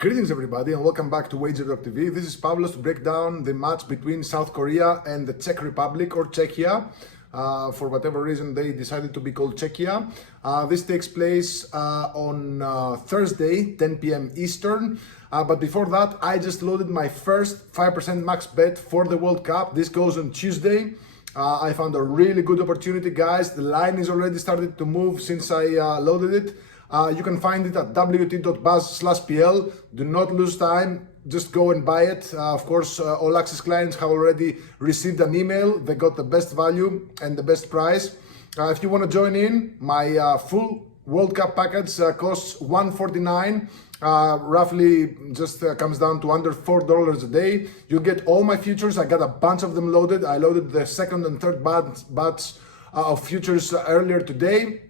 Greetings everybody and welcome back to Wager.tv. This is Pavlos to break down the match between South Korea and the Czech Republic or Czechia. For whatever reason they decided to be called Czechia. This takes place on Thursday, 10 p.m. Eastern. But before that, I just loaded my first 5% max bet for the World Cup. This goes on Tuesday. I found a really good opportunity, guys. The line is already started to move since I loaded it. You can find it at wt.buzz/pl. Do not lose time. Just go and buy it. Of course, all access clients have already received an email. They got the best value and the best price. If you want to join in, my full World Cup package costs $149. Roughly just comes down to under $4 a day. You get all my futures. I got a bunch of them loaded. I loaded the second and third batch of futures earlier today.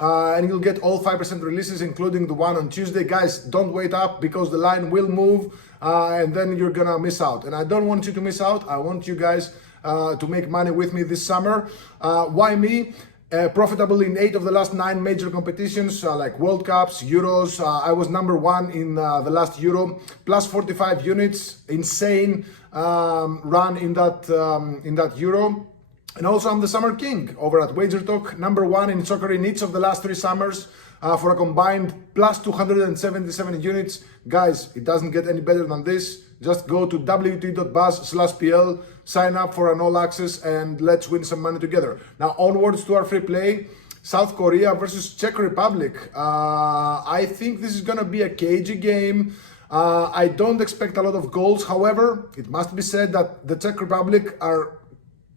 And you'll get all 5% releases, including the one on Tuesday. Guys, don't wait up because the line will move and then you're gonna miss out. And I don't want you to miss out. I want you guys to make money with me this summer. Why me? Profitable in 8 of the last 9 major competitions like World Cups, Euros. I was number 1 in the last Euro, plus 45 units. Insane run in that Euro. And also I'm the Summer King over at Wager Talk, number 1 in soccer in each of the last 3 summers for a combined plus 277 units. Guys, it doesn't get any better than this. Just go to wt.buzz/pl, sign up for an all access and let's win some money together. Now onwards to our free play, South Korea versus Czech Republic. I think this is gonna be a cagey game. I don't expect a lot of goals. However, it must be said that the Czech Republic are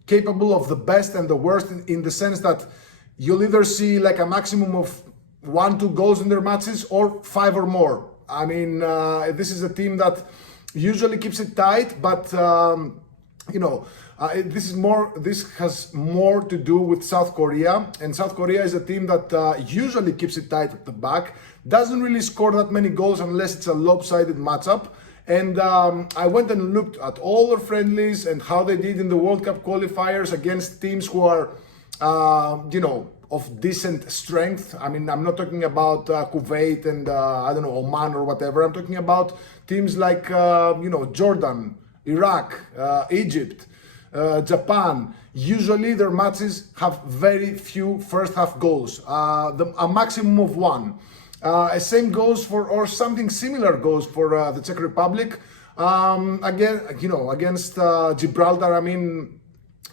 capable of the best and the worst in the sense that you'll either see like a maximum of 1-2 goals in their matches or 5 or more. I mean, this is a team that usually keeps it tight, but this has more to do with South Korea, and South Korea is a team that usually keeps it tight at the back, doesn't really score that many goals unless it's a lopsided matchup. And I went and looked at all their friendlies and how they did in the World Cup qualifiers against teams who are, of decent strength. I mean, I'm not talking about Kuwait and, Oman or whatever. I'm talking about teams like, Jordan, Iraq, Egypt, Japan. Usually their matches have very few first half goals, a maximum of 1. Same goes for, or something similar goes for the Czech Republic. Against Gibraltar,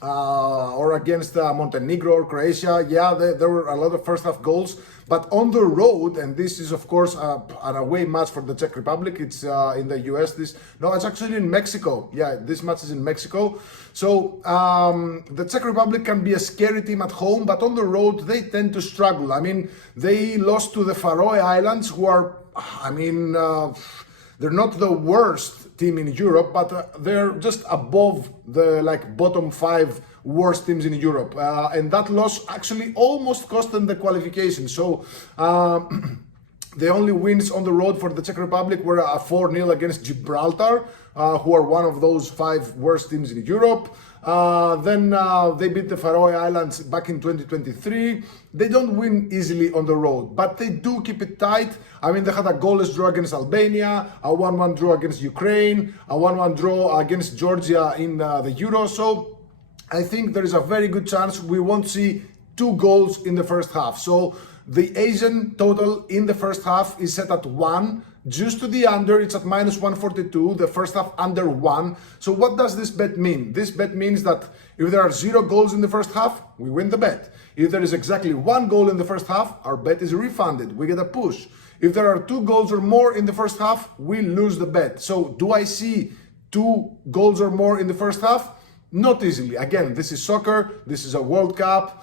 or against Montenegro or Croatia. Yeah, there were a lot of first half goals, but on the road, and this is of course an away match for the Czech Republic. It's in the US. It's actually in Mexico. Yeah, this match is in Mexico. So the Czech Republic can be a scary team at home, but on the road they tend to struggle. I mean, they lost to the Faroe Islands, who are, they're not the worst team in Europe, but they're just above the bottom 5 worst teams in Europe. And that loss actually almost cost them the qualification. So the only wins on the road for the Czech Republic were a 4-0 against Gibraltar, who are one of those 5 worst teams in Europe. Then they beat the Faroe Islands back in 2023. They don't win easily on the road, but they do keep it tight. I mean, they had a goalless draw against Albania, a 1-1 draw against Ukraine, a 1-1 draw against Georgia in the Euro. So I think there is a very good chance we won't see 2 goals in the first half. So the Asian total in the first half is set at 1. Juice to the under, it's at minus 142, the first half under 1. So what does this bet mean? This bet means that if there are 0 goals in the first half, we win the bet. If there is exactly 1 goal in the first half, our bet is refunded. We get a push. If there are 2 goals or more in the first half, we lose the bet. So do I see 2 goals or more in the first half? Not easily. Again, this is soccer. This is a World Cup.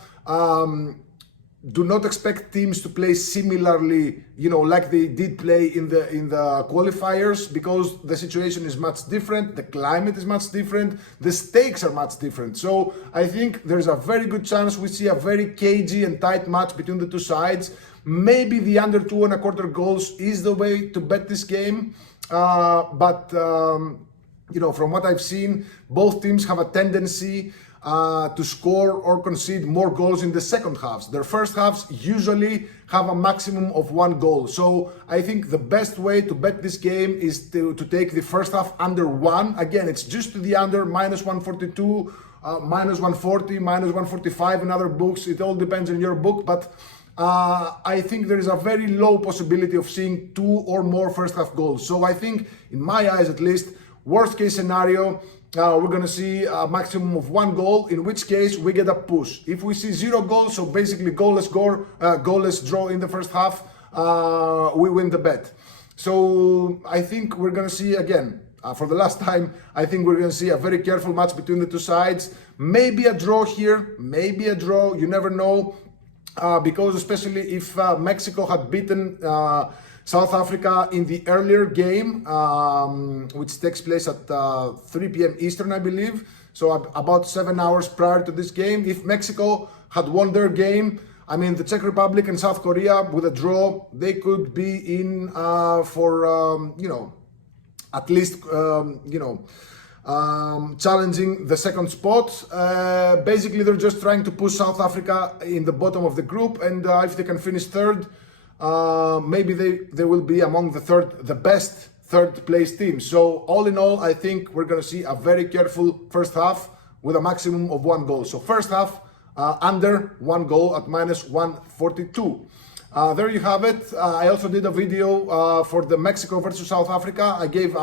Do not expect teams to play similarly, like they did play in the qualifiers, because the situation is much different, the climate is much different, the stakes are much different. So I think there's a very good chance we see a very cagey and tight match between the 2 sides. Maybe the under 2.25 goals is the way to bet this game, but from what I've seen, both teams have a tendency to score or concede more goals in the second halves. Their first halves usually have a maximum of 1 goal. So I think the best way to bet this game is to take the first half under 1. Again, it's just to the under, minus 142, minus 140, minus 145 in other books. It all depends on your book, but I think there is a very low possibility of seeing 2 or more first half goals. So I think, in my eyes at least, worst case scenario, we're going to see a maximum of 1 goal, in which case we get a push. If we see 0 goals, so basically goalless draw in the first half, we win the bet. So I think we're going to see, again, for the last time, I think we're going to see a very careful match between the two sides. Maybe a draw here, maybe a draw, you never know. Because especially if Mexico had beaten South Africa in the earlier game, which takes place at 3 p.m. Eastern, I believe, so about 7 hours prior to this game. If Mexico had won their game, I mean, the Czech Republic and South Korea, with a draw, they could be in for, at least, challenging the second spot. Basically, they're just trying to push South Africa in the bottom of the group, and if they can finish third, maybe they will be among the best third place team. So all in all, I think we're going to see a very careful first half with a maximum of 1 goal. So first half under 1 goal at minus 142. There you have it. I also did a video for the Mexico versus South Africa. I gave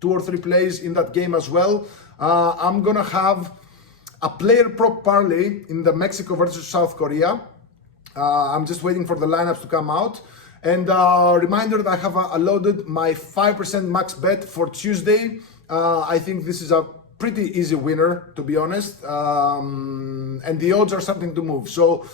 2 or 3 plays in that game as well. I'm gonna have a player prop parlay in the Mexico versus South Korea. I'm just waiting for the lineups to come out. And reminder that I have loaded my 5% max bet for Tuesday. I think this is a pretty easy winner, to be honest. And the odds are something to move. So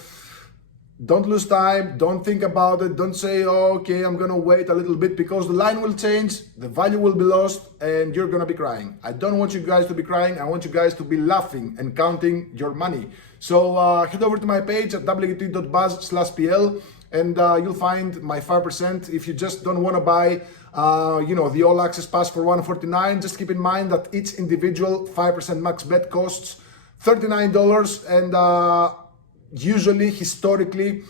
don't lose time, don't think about it, don't say, oh, okay, I'm gonna wait a little bit, because the line will change, the value will be lost, and you're gonna be crying. I don't want you guys to be crying, I want you guys to be laughing and counting your money. So head over to my page at wt.buzz/pl and you'll find my 5%. If you just don't wanna buy the all access pass for $149, just keep in mind that each individual 5% max bet costs $39, and usually, historically,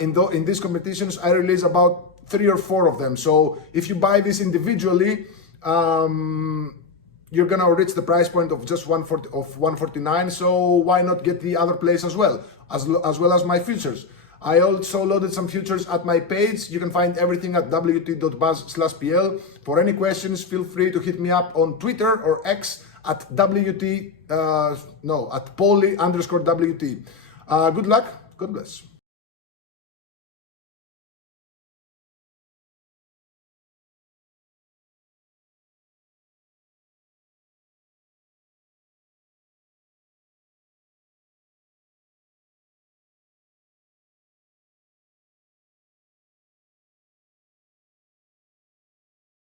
in these competitions, I release about 3 or 4 of them. So if you buy this individually, you're gonna reach the price point of just $149. So why not get the other place as well as my futures? I also loaded some futures at my page. You can find everything at wt.buzz/pl. For any questions, feel free to hit me up on Twitter or X at @poly_WT. Good luck. God bless.